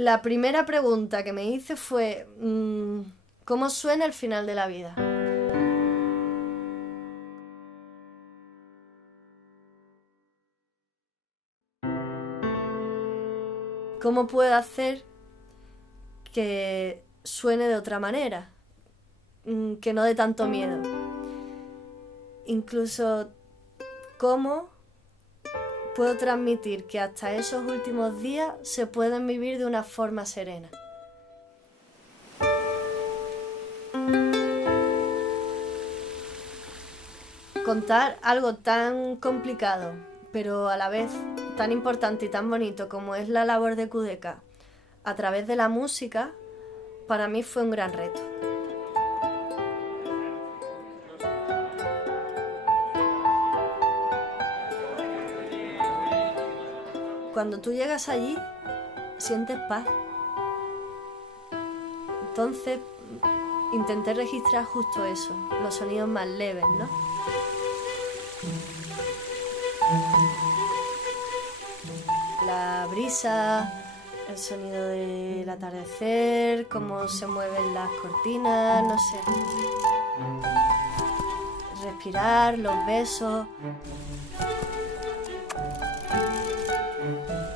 La primera pregunta que me hice fue, ¿cómo suena el final de la vida? ¿Cómo puedo hacer que suene de otra manera? Que no dé tanto miedo. Incluso, ¿cómo puedo transmitir que hasta esos últimos días se pueden vivir de una forma serena? Contar algo tan complicado, pero a la vez tan importante y tan bonito como es la labor de Kudeka a través de la música, para mí fue un gran reto. Cuando tú llegas allí, sientes paz. Entonces, intenté registrar justo eso, los sonidos más leves, ¿no? La brisa, el sonido del atardecer, cómo se mueven las cortinas, no sé. Respirar, los besos.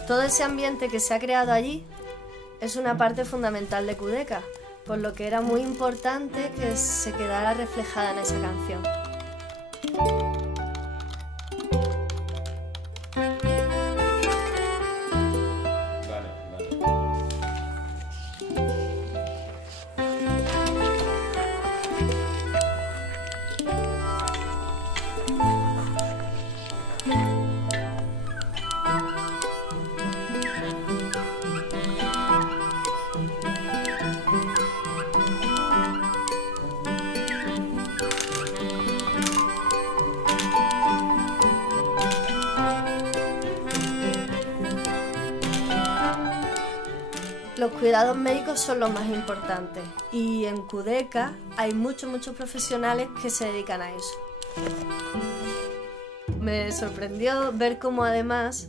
Todo ese ambiente que se ha creado allí es una parte fundamental de Kudeka, por lo que era muy importante que se quedara reflejada en esa canción. Los cuidados médicos son los más importantes y en Kudeka hay muchos profesionales que se dedican a eso. Me sorprendió ver cómo además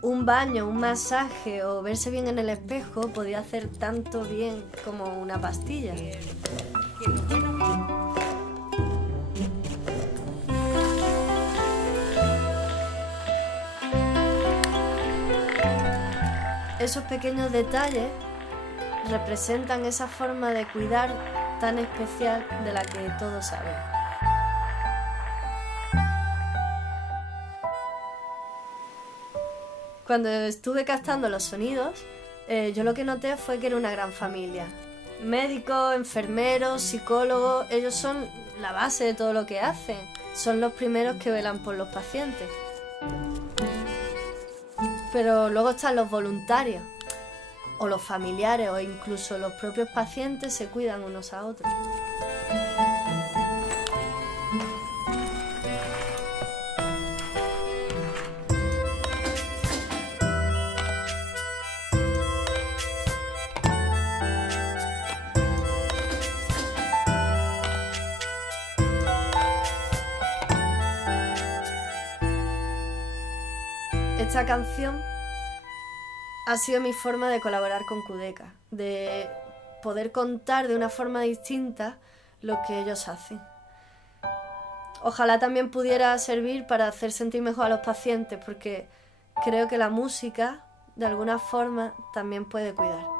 un baño, un masaje o verse bien en el espejo podía hacer tanto bien como una pastilla. Esos pequeños detalles representan esa forma de cuidar tan especial de la que todos saben. Cuando estuve captando los sonidos, yo lo que noté fue que era una gran familia. Médicos, enfermeros, psicólogos, ellos son la base de todo lo que hacen. Son los primeros que velan por los pacientes. Pero luego están los voluntarios, o los familiares, o incluso los propios pacientes se cuidan unos a otros. Esta canción ha sido mi forma de colaborar con Kudeka, de poder contar de una forma distinta lo que ellos hacen. Ojalá también pudiera servir para hacer sentir mejor a los pacientes, porque creo que la música, de alguna forma, también puede cuidar.